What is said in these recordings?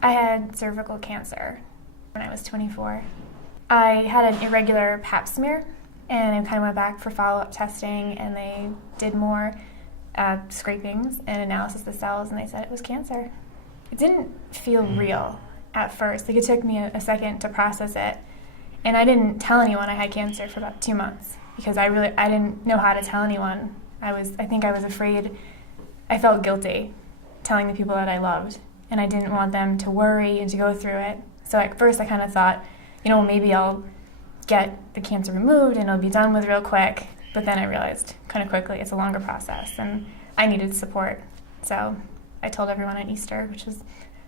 I had cervical cancer when I was 24. I had an irregular pap smear, and I kind of went back for follow-up testing, and they did more scrapings and analysis of the cells, and they said it was cancer. It didn't feel real at first. Like, it took me a second to process it, and I didn't tell anyone I had cancer for about 2 months because I didn't know how to tell anyone. I think I was afraid. I felt guilty telling the people that I loved, and I didn't want them to worry and to go through it. So at first I kind of thought, maybe I'll get the cancer removed and it'll be done with real quick. But then I realized kind of quickly it's a longer process, and I needed support. So I told everyone at Easter, which was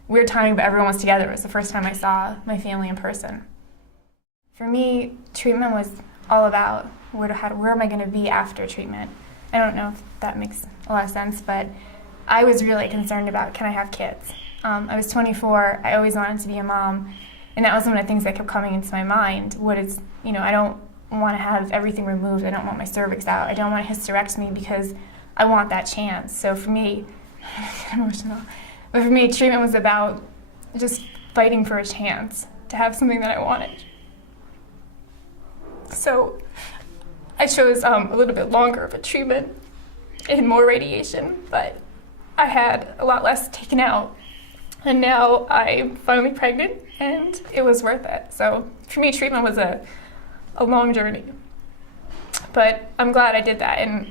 weird timing, but everyone was together. It was the first time I saw my family in person. For me, treatment was all about where am I going to be after treatment. I don't know if that makes a lot of sense, but I was really concerned about, can I have kids? I was 24, I always wanted to be a mom, and that was one of the things that kept coming into my mind. I don't want to have everything removed, I don't want my cervix out, I don't want a hysterectomy because I want that chance. So for me, I get emotional, but for me, treatment was about just fighting for a chance to have something that I wanted. So I chose a little bit longer of a treatment and more radiation, but I had a lot less taken out. And now I'm finally pregnant, and it was worth it. So for me, treatment was a long journey. But I'm glad I did that, and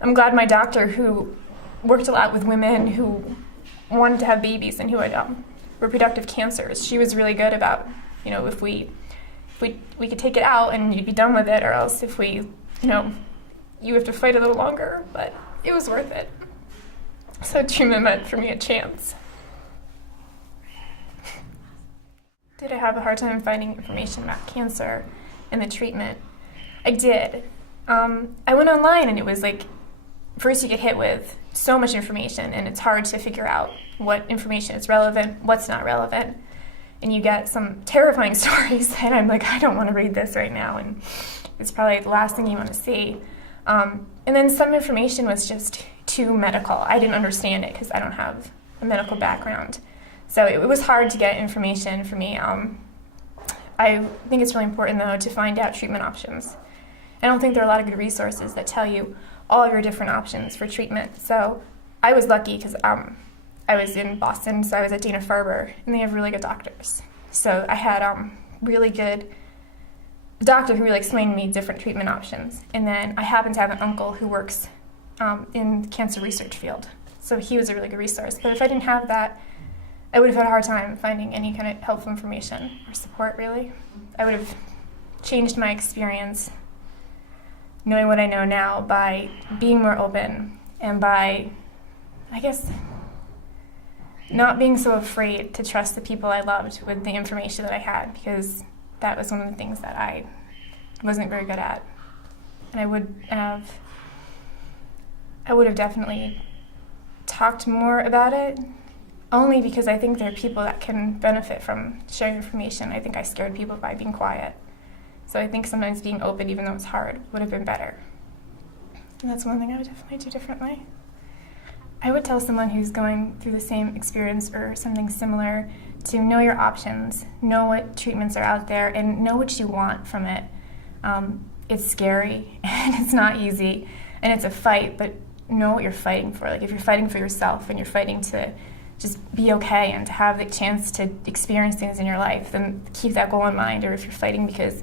I'm glad my doctor, who worked a lot with women who wanted to have babies and who had reproductive cancers, she was really good about, if we could take it out and you'd be done with it, or else if you have to fight a little longer, but it was worth it. So treatment meant for me a chance. Did I have a hard time finding information about cancer and the treatment? I did. I went online, and it was like, first you get hit with so much information, and it's hard to figure out what information is relevant, what's not relevant. And you get some terrifying stories, and I'm like, I don't want to read this right now, and it's probably the last thing you want to see. And then some information was just too medical. I didn't understand it because I don't have a medical background. So it was hard to get information for me. I think it's really important, though, to find out treatment options. I don't think there are a lot of good resources that tell you all of your different options for treatment. So I was lucky because I was in Boston, so I was at Dana-Farber, and they have really good doctors. So I had really good doctor who really explained to me different treatment options. And then I happened to have an uncle who works in the cancer research field. So he was a really good resource. But if I didn't have that, I would have had a hard time finding any kind of helpful information or support, really. I would have changed my experience knowing what I know now by being more open and by, I guess, not being so afraid to trust the people I loved with the information that I had, because that was one of the things that I wasn't very good at. And I would have definitely talked more about it, only because I think there are people that can benefit from sharing information. I think I scared people by being quiet. So I think sometimes being open, even though it's hard, would have been better. And that's one thing I would definitely do differently. I would tell someone who's going through the same experience or something similar to know your options, know what treatments are out there, and know what you want from it. It's scary, and it's not easy, and it's a fight, but know what you're fighting for. Like, if you're fighting for yourself and you're fighting to just be okay and to have the chance to experience things in your life, then keep that goal in mind. Or if you're fighting because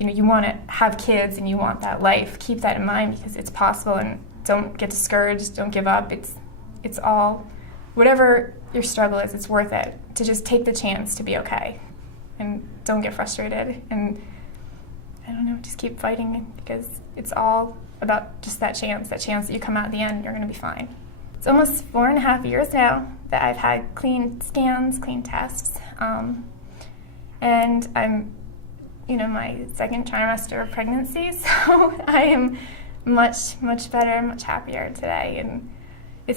you want to have kids and you want that life, keep that in mind, because it's possible, and don't get discouraged, don't give up. It's all, whatever your struggle is, it's worth it to just take the chance to be okay, and don't get frustrated, and I don't know, just keep fighting, because it's all about just that chance that you come out at the end, you're going to be fine. It's almost 4.5 years now that I've had clean scans, clean tests, and I'm, my second trimester of pregnancy, so I am much, much better, much happier today. And it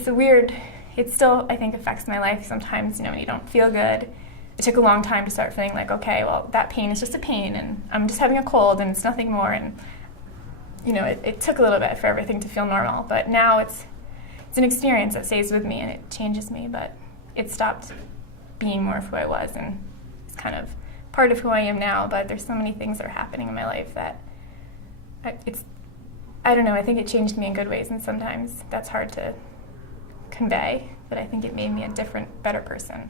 still, I think, affects my life sometimes, when you don't feel good. It took a long time to start feeling like, okay, well, that pain is just a pain, and I'm just having a cold, and it's nothing more, and, it took a little bit for everything to feel normal, but now it's an experience that stays with me, and it changes me, but it stopped being more of who I was, and it's kind of part of who I am now. But there's so many things that are happening in my life that I don't know, I think it changed me in good ways, and sometimes that's hard to convey, but I think it made me a different, better person.